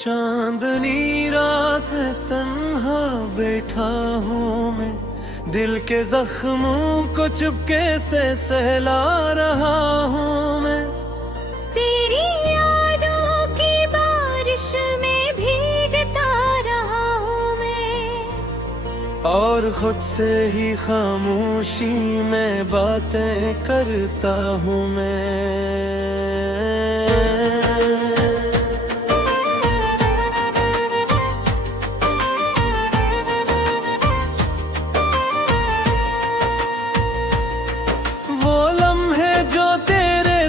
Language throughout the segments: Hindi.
चांदनी रात तन्हा बैठा हूँ मैं, दिल के जख्मों को चुपके से सहला रहा हूँ मैं। तेरी यादों की बारिश में भीगता रहा हूँ मैं, और खुद से ही खामोशी में बातें करता हूँ मैं।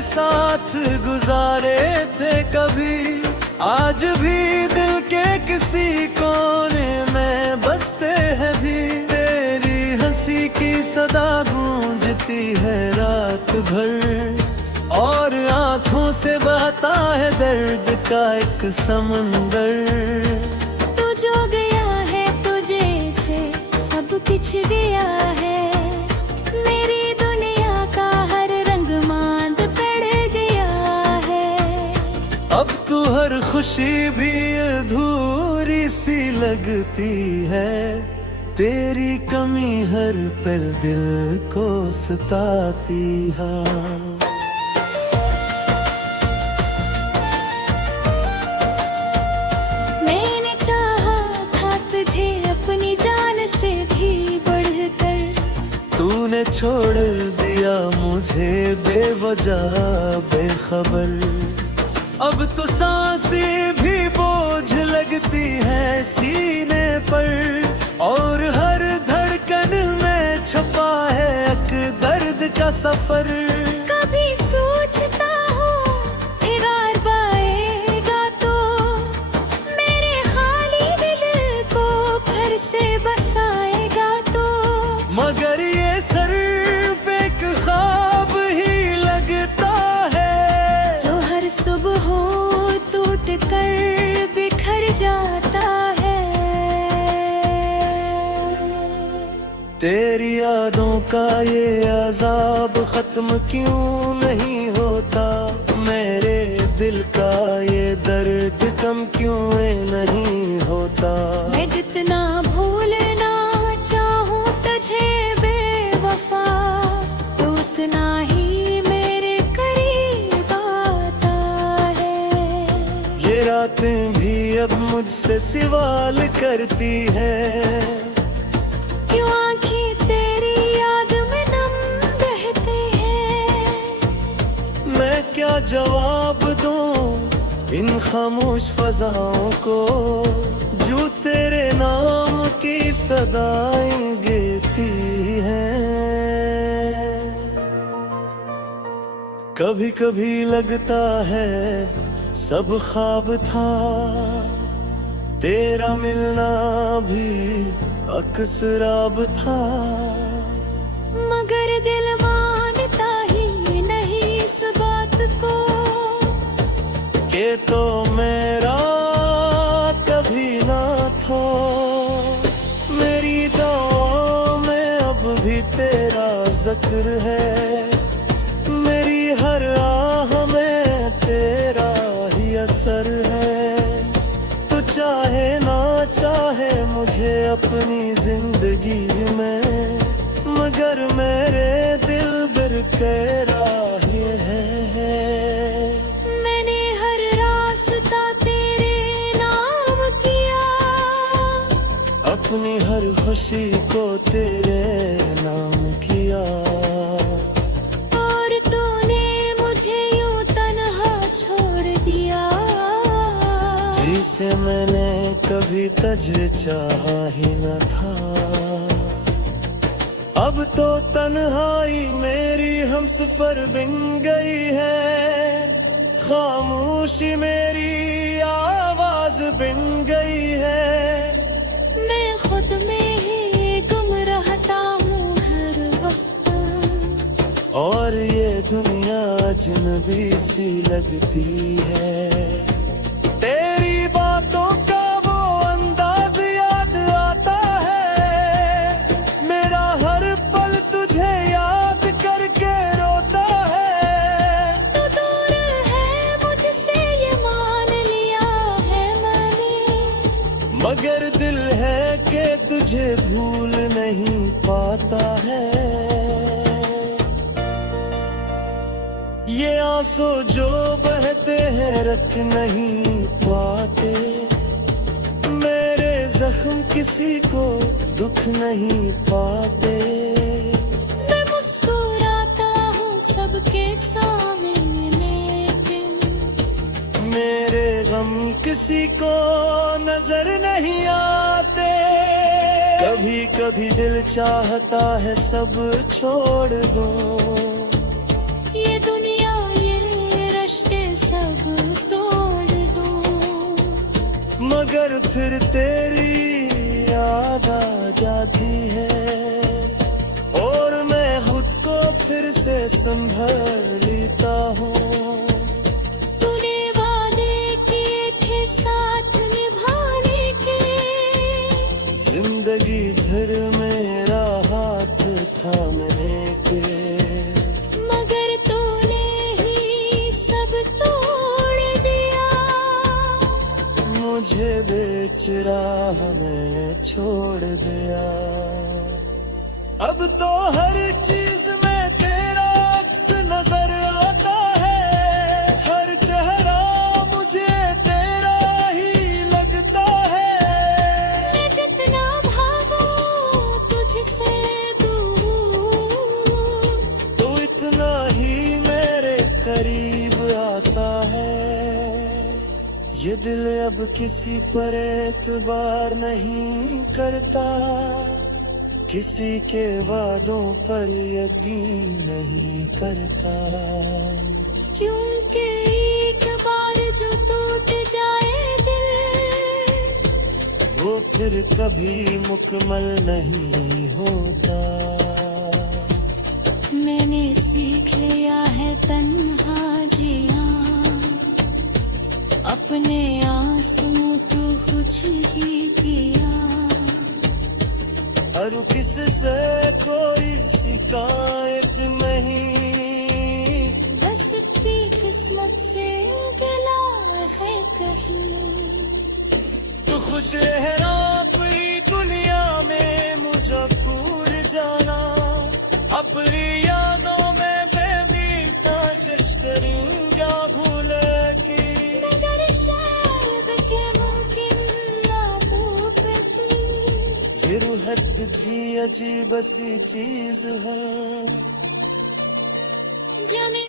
साथ गुजारे थे कभी, आज भी दिल के किसी कोने में बसते हैं भी। तेरी हंसी की सदा गूंजती है रात भर, और आंखों से बहता है दर्द का एक समंदर। तू जो गया है तुझे से सब कुछ दिया है, मेरी दुनिया का हर रंग मांद अब तू हर खुशी भी अधूरी सी लगती है, तेरी कमी हर पल दिल को सताती है। मैंने चाहा था तुझे अपनी जान से भी बढ़कर, तूने छोड़ दिया मुझे बेवजह बेखबर। अब तो सांसें भी बोझ लगती है सीने पर, और हर धड़कन में छुपा है एक दर्द का सफर। कभी सोचता हूँ फिर बार पाएगा तो, मेरे खाली दिल को फिर से बसाएगा तो। मगर ये सिर्फ एक ख्वाब ही लगता है, जो हर सुबह टूट कर बिखर जाता है। तेरी यादों का ये अजाब खत्म क्यों नहीं होता, मेरे दिल का ये दर्द कम क्यों नहीं होता। मैं जितना भूलना चाहूँ तुझे बेवफा, तो उतना ही मेरे करीब आता है। ये रातें भी अब मुझसे सवाल करती हैं, क्यों आँखें तेरी याद में नम बहते हैं। मैं क्या जवाब दूं इन खामोश फजाओं को, जो तेरे नाम की सदाएं गाती हैं। कभी कभी लगता है सब ख्वाब था, तेरा मिलना भी अक्सराब था। मगर दिल मानता ही नहीं इस बात को, के तो मेरा कभी ना था। मेरी दुआओं में अब भी तेरा जिक्र है, मेरी हर आह में तेरा ही असर है। तू चाहे ना चाहे मुझे अपनी जिंदगी में, मगर मेरे दिल भर के राही है। मैंने हर रास्ता तेरे नाम किया, अपनी हर खुशी को तेरे नाम किया, और तूने मुझे यूं तन्हा छोड़ दिया। जिसे मैंने कभी तुझे चाहा ही न था। अब तो तन्हाई मेरी हमसफर बन गई है, खामोशी मेरी आवाज बन गई है। मैं खुद में ही गुम रहता हूँ हर वक्त, और ये दुनिया अजनबी सी लगती है। तेरी बातों का वो अंदाज याद आता है, मेरा हर पल तुझे याद करके रोता है। तू दूर है मुझसे ये मान लिया है मैं, ये आंसू जो बहते हैं रख नहीं पाते, मेरे जख्म किसी को दुख नहीं पाते। मैं मुस्कुराता हूँ सबके सामने, लेकिन मेरे गम किसी को नजर नहीं आते। कभी कभी दिल चाहता है सब छोड़ दो, ये दुनिया ये रिश्ते सब तोड़ दो। मगर फिर तेरी याद आ जाती है और मैं खुद को फिर से संभल लेता हूँ। तूने वादे किए थे साथ निभाने के, जिंदगी भर मेरा हाथ थामने के, मगर तूने ही सब तोड़ दिया। मुझे बेच राह में छोड़ दिया। अब तो हर चीज में तेरा अक्स नजर आता है, हर चेहरा मुझे तेरा ही लगता है। मैं जितना भागूं तुझसे दूर, तो इतना ही मेरे करीब आता है। ये दिल अब किसी पर एतबार नहीं करता, किसी के वादों पर यकीन नहीं करता। क्योंकि एक बार जो टूट जाए दिल, वो फिर कभी मुकम्मल नहीं होता। मैंने सीख लिया है तन्हा जिया, अपने आंसू तू कुछ जी पिया। और किससे कोई शिकायत नहीं, बस की किस्मत से गिला है कहीं। तू खुश रहना पूरी दुनिया में मुझे भूल जाना, अपनी यादों में बेबीता सच करूंगा भूल की। मगर शायद के मुमकिन ना हो पाती, ये रूहत भी अजीब सी चीज है। जाने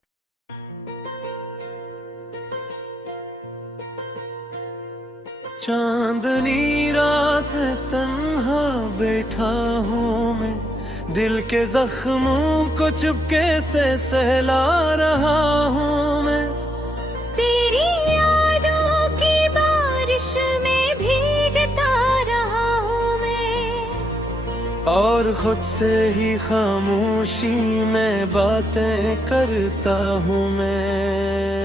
चांदनी रात तन्हा बैठा हूँ मैं, दिल के जख्मों को चुपके से सहला रहा हूँ मैं। तेरी यादों की बारिश में भीगता रहा हूँ मैं, और खुद से ही खामोशी में बातें करता हूँ मैं।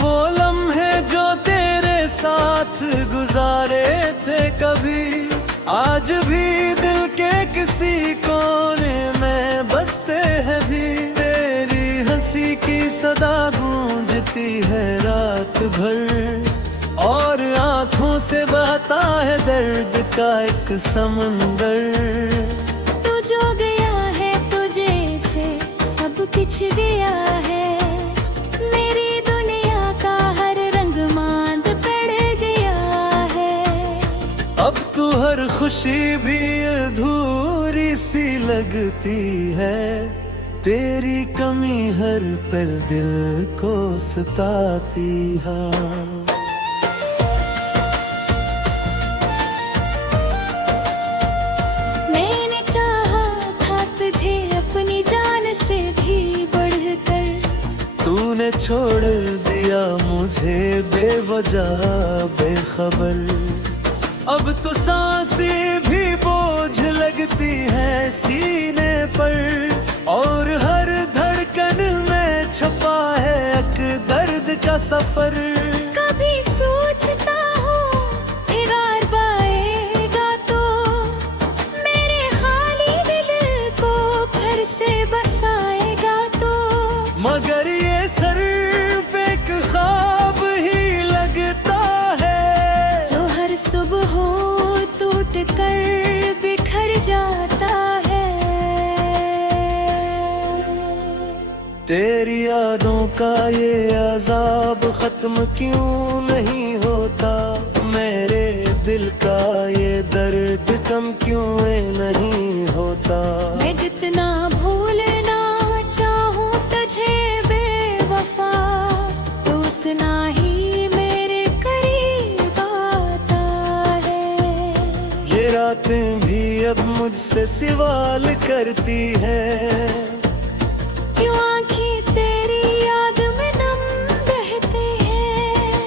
वो लम्हे जो तेरे साथ गुजारे थे कभी, आज भी दिल के किसी कोने में बसते हैं भी। तेरी हंसी की सदा गूंजती है रात भर, और आंखों से बहता है दर्द का एक समंदर। तू जो गया है तुझे से सब कुछ गया है, मेरी दुनिया का हर रंग मांद पड़ गया है। अब तो हर खुशी भी अधूरी सी लगती है, तेरी कमी हर पल दिल को सताती है। मैंने चाहा था तुझे अपनी जान से भी बढ़कर, तूने छोड़ दिया मुझे बेवजह बेखबर। अब तो सांसें भी बोझ लगती है सीने पर, और हर धड़कन में छुपा है एक दर्द का सफर। कभी सोचता हूँ फिर बार बाएगा तो, मेरे खाली दिल को फिर से बसाएगा तो। मगर ये सिर्फ एक ख्वाब ही लगता का ये अजाब खत्म क्यों नहीं होता, मेरे दिल का ये दर्द कम क्यों नहीं होता। मैं जितना भूलना चाहूँ तुझे बेवफा, तो उतना ही मेरे करीब आता है। ये रातें भी अब मुझसे सवाल करती है, क्यों आँखें तेरी याद में नम बहते हैं।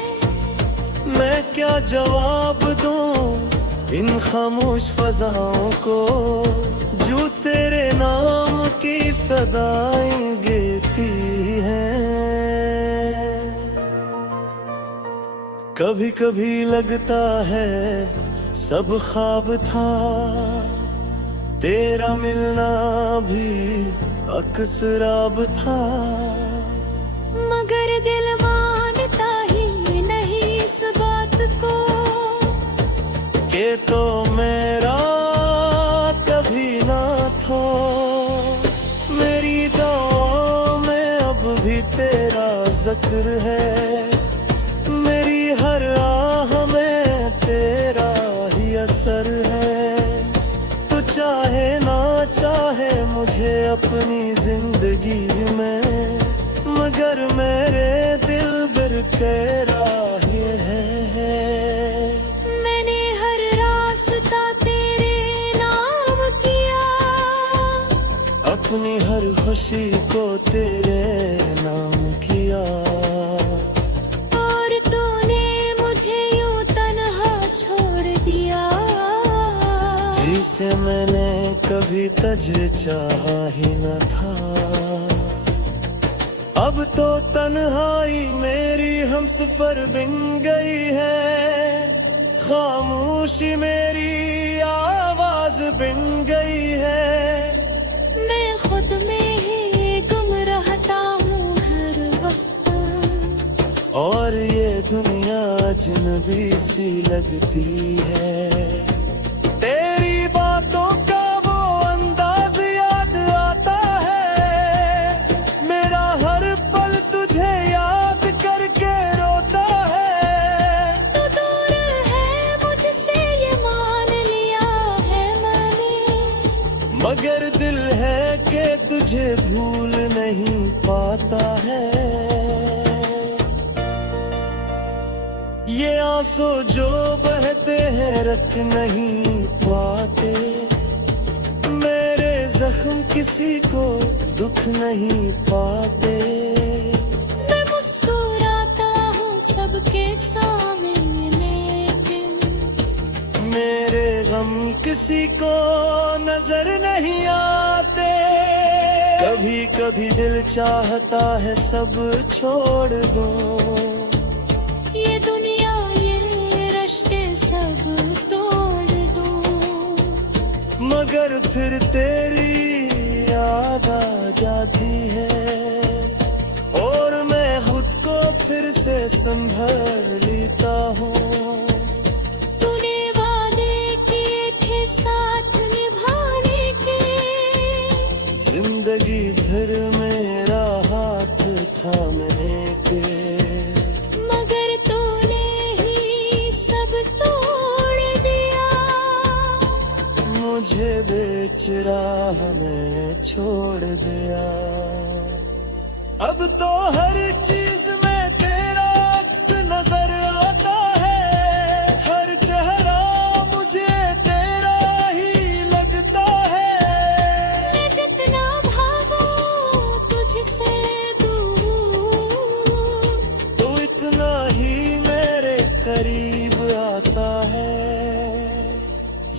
मैं क्या जवाब दूं इन खामोश फजाओं को, जो तेरे नाम की सदाएं गाती हैं। कभी कभी लगता है सब ख्वाब था, तेरा मिलना भी अक्सराब था। मगर दिल मानता ही नहीं इस बात को, के तो मेरा कभी ना था। मेरी दुआओं में अब भी तेरा जिक्र है, मेरी हर आह में तेरा ही असर है। तू चाहे ना चाहे मुझे अपनी जिंदगी में, मगर मेरे दिल भर के राह है। मैंने हर रास्ता तेरे नाम किया, अपनी हर खुशी को तेरे नाम किया। और तूने मुझे यूं तन्हा छोड़ दिया, जिसे मैंने कभी तुझे चाहा ही न था। अब तो तन्हाई मेरी हमसफर बन गई है, खामोशी मेरी आवाज बन गई है। मैं खुद में ही गुम रहता हूँ हर वक्त, और ये दुनिया अजनबी सी लगती है। तेरी बातों का वो अंदाज याद आता है, मेरा हर पल तुझे याद करके रोता है। तू दूर है मुझसे ये मान लिया है मैंने, मगर दिल है कि तुझे भूल नहीं पाता है। ये आंसू जो बहते हैं रख नहीं पाते, मेरे जख्म किसी को दुख नहीं पाते। मैं मुस्कुराता हूँ सबके सामने, लेकिन मेरे गम किसी को नजर नहीं आते। कभी कभी दिल चाहता है सब छोड़ दूं, ये दुनिया ये रिश्ते सब तोड़ दूं। मगर फिर तेरी याद आ जाती है, और मैं खुद को फिर से संभल लेता हूँ। तूने वादे किए थे साथ निभाने के, जिंदगी भर मेरा हाथ थामने के, मगर तूने ही सब तोड़ दिया। मुझे बेच राह में छोड़ दिया। अब तो हर चीज में तेरा अक्स नजर आता है, हर चेहरा मुझे तेरा ही लगता है। मैं जितना भागूं तुझसे दूर, तो इतना ही मेरे करीब आता है।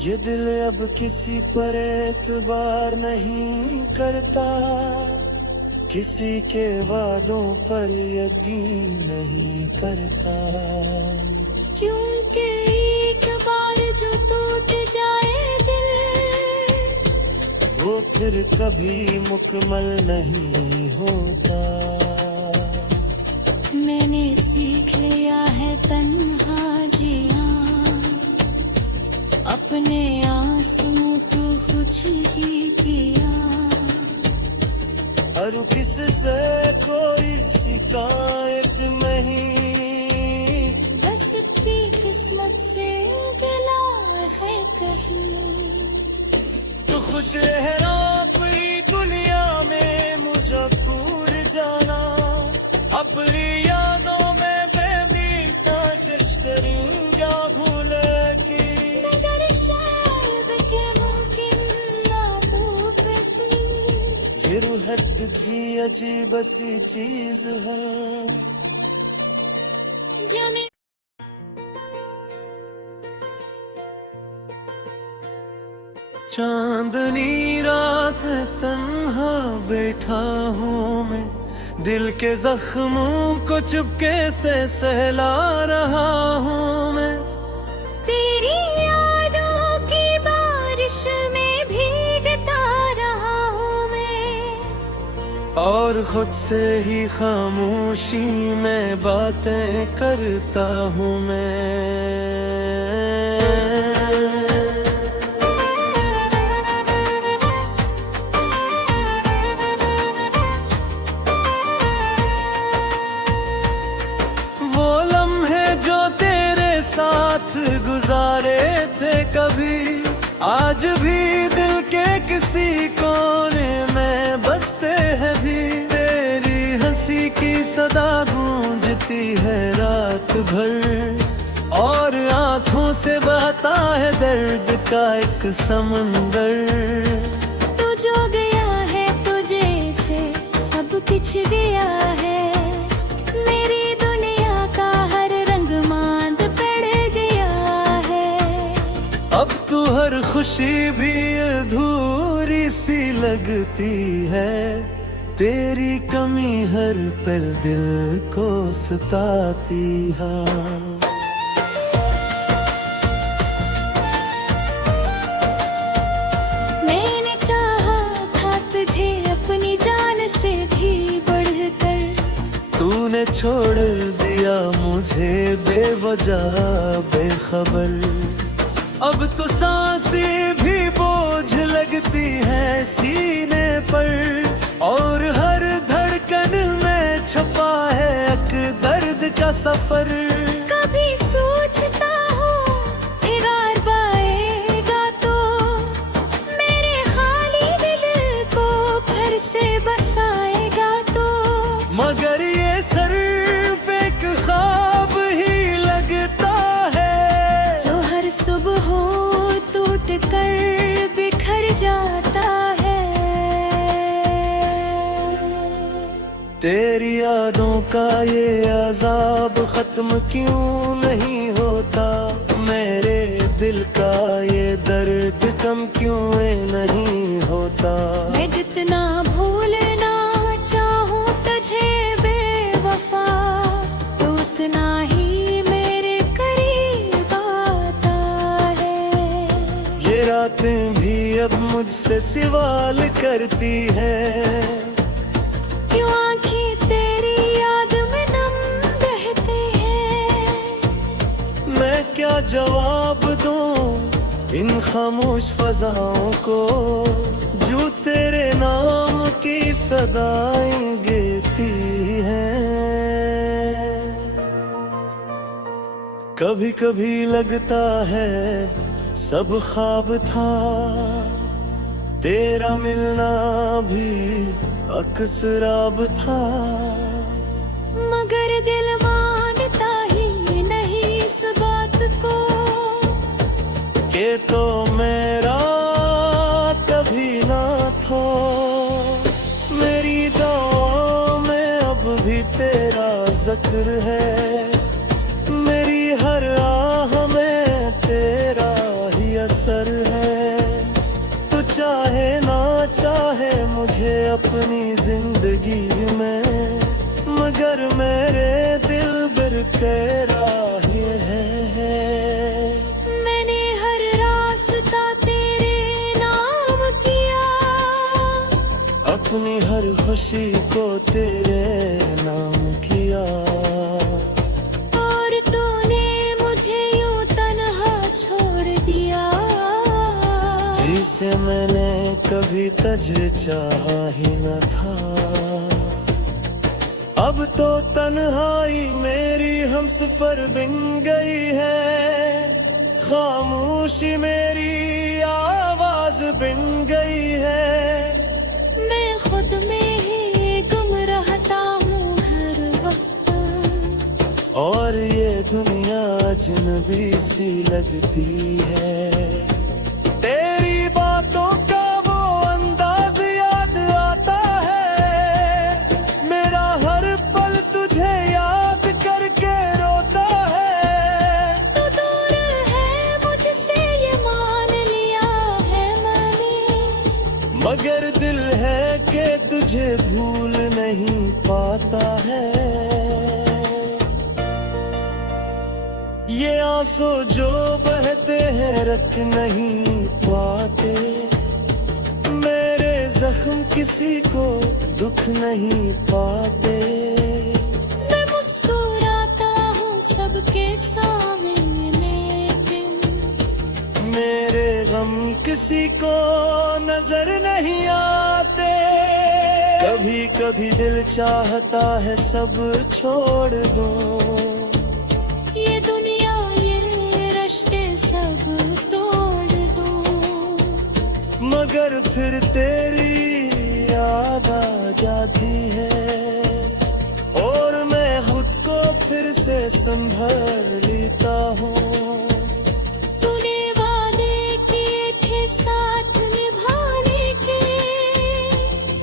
ये दिल अब किसी पर एतबार नहीं करता, किसी के वादों पर यकीन नहीं करता। क्योंकि एक बार जो टूट जाए दिल, वो फिर कभी मुकम्मल नहीं होता। मैंने सीख लिया है तन्हा जिया, अपने आंसू को कुछ जी पिया। हर किससे कोई शिकायत नहीं, बस की किस्मत से गिला है कहीं। तू खुश रहना अपनी दुनिया में, मुझे भूल जाना अपनी यादों में बेबीता सच करूंगा भूल की। मगर शायद के मुमकिन ना हो पाती, ये रूहत भी अजीब सी चीज है। जाने चांदनी रात तन्हा बैठा हूँ मैं, दिल के जख्मों को चुपके से सहला रहा हूँ मैं। तेरी यादों की बारिश में भीगता रहा हूँ मैं, और खुद से ही खामोशी में बातें करता हूँ मैं। वो लम्हे जो तेरे साथ गुजारे थे कभी, आज भी दिल के किसी कोने में बसते हैं भी। तेरी हंसी की सदा गूंजती है रात भर, और आंखों से बहता है दर्द का एक समंदर। तू जो गया है तुझे से सब कुछ गया है, मेरी दुनिया का हर रंग मांद पड़ गया है। अब तो हर खुशी भी अधूरी सी लगती है, तेरी कमी हर पल दिल को सताती है। मैंने चाहा था तुझे अपनी जान से भी बढ़कर, तूने छोड़ दिया मुझे बेवजह बेखबर। अब तो सांसें भी बोझ लगती है सीने पर, और हर धड़कन में छुपा है एक दर्द का सफर। कभी सोचता हूँ फिर बार पाएगा तो, मेरे खाली दिल को फिर से बसाएगा तो। मगर ये सिर्फ एक ख्वाब ही लगता है, जो हर सुबह टूट कर बिखर जाता है। तेरी यादों का ये अजाब खत्म क्यों नहीं होता, मेरे दिल का ये दर्द कम क्यों नहीं होता। मैं जितना भूलना चाहूँ तुझे बेवफा, तो उतना ही मेरे करीब आता है। ये रातें भी अब मुझसे सवाल करती है, क्यों आँखें तेरी याद में नम बहते हैं। मैं क्या जवाब दूं इन खामोश फजाओं को, जो तेरे नाम की सदाएं गाती हैं। कभी कभी लगता है सब ख्वाब था, तेरा मिलना भी अक्सराब था। मगर दिल मानता ही नहीं इस बात को, के तो मेरा कभी ना था। मेरी दुआओं में अब भी तेरा जिक्र है, मेरी हर आह में तेरा ही असर है। तू चाहे ना चाहे मुझे अपनी जिंदगी में, मगर मेरे दिल भर तेरा ही है। मैंने हर रास्ता तेरे नाम किया, अपनी हर खुशी को तेरे नाम किया। और तूने मुझे यूं तन्हा छोड़ दिया, जिसे मैंने कभी तुझे चाहा ही न था। अब तो तन्हाई मेरी हमसफर बिन गई है, खामोशी मेरी आवाज बिन गई है। मैं खुद में ही गुम रहता हूँ हर वक्त, और ये दुनिया अजनबी सी लगती है। तेरी बातों का वो अंदाज याद आता है, मेरा हर पल तुझे याद करके रोता है। तू दूर है मुझसे ये मान लिया है मैंने, मगर दिल है कि तुझे भूल नहीं पाता है। ये आंसू जो बहते हैं रख नहीं पाते, मेरे जख्म किसी को दुख नहीं पाते। मैं मुस्कुराता हूँ सबके सामने, लेकिन मेरे गम किसी को नजर नहीं आते। कभी कभी दिल चाहता है सब छोड़ दूं, ये दुनिया ये रिश्ते सब तोड़ दूं, मगर फिर तेरी याद आ जाती है, और मैं खुद को फिर से संभल लेता हूँ। तूने वादे किए थे साथ निभाने के,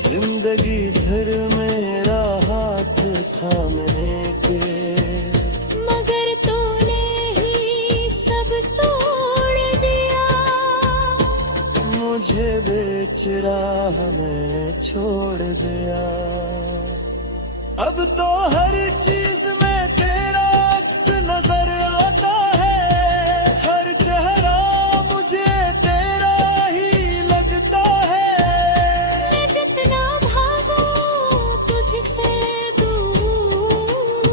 जिंदगी भर मेरा हाथ थामने के, मगर तूने ही सब तोड़ दिया। मुझे बेच राह में छोड़ दिया। अब तो हर चीज में तेरा अक्स नजर आता है, हर चेहरा मुझे तेरा ही लगता है। मैं जितना भागूं तुझसे दूर,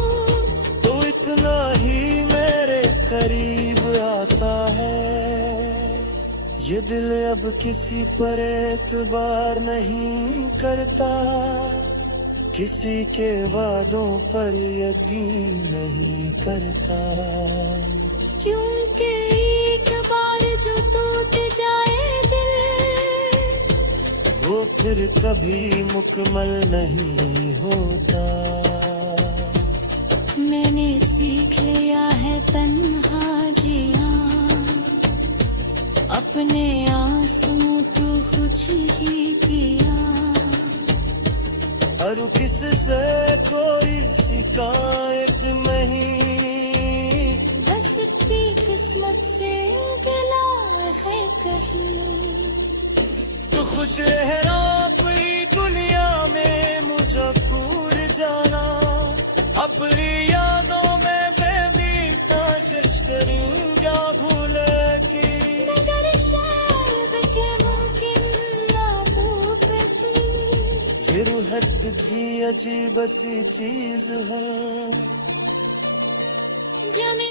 तो इतना ही मेरे करीब आता है। ये दिल अब किसी पर एतबार नहीं करता, किसी के वादों पर यकीन नहीं करता। क्योंकि एक बार जो टूट जाए दिल, वो फिर कभी मुकम्मल नहीं होता। मैंने सीख लिया है तन्हा जिया, अपने आंसू तो खुद ही पिया। और किससे कोई शिकायत नहीं, बस की किस्मत से गिला है कहीं। तू खुश रहना पूरी दुनिया में मुझे भूल जाना, अपनी यादों में मैं भी कोशिश करूंगा भूले की। मगर शायद के मुमकिन ना हो पाती, ये रूहत भी अजीब सी चीज है। जाने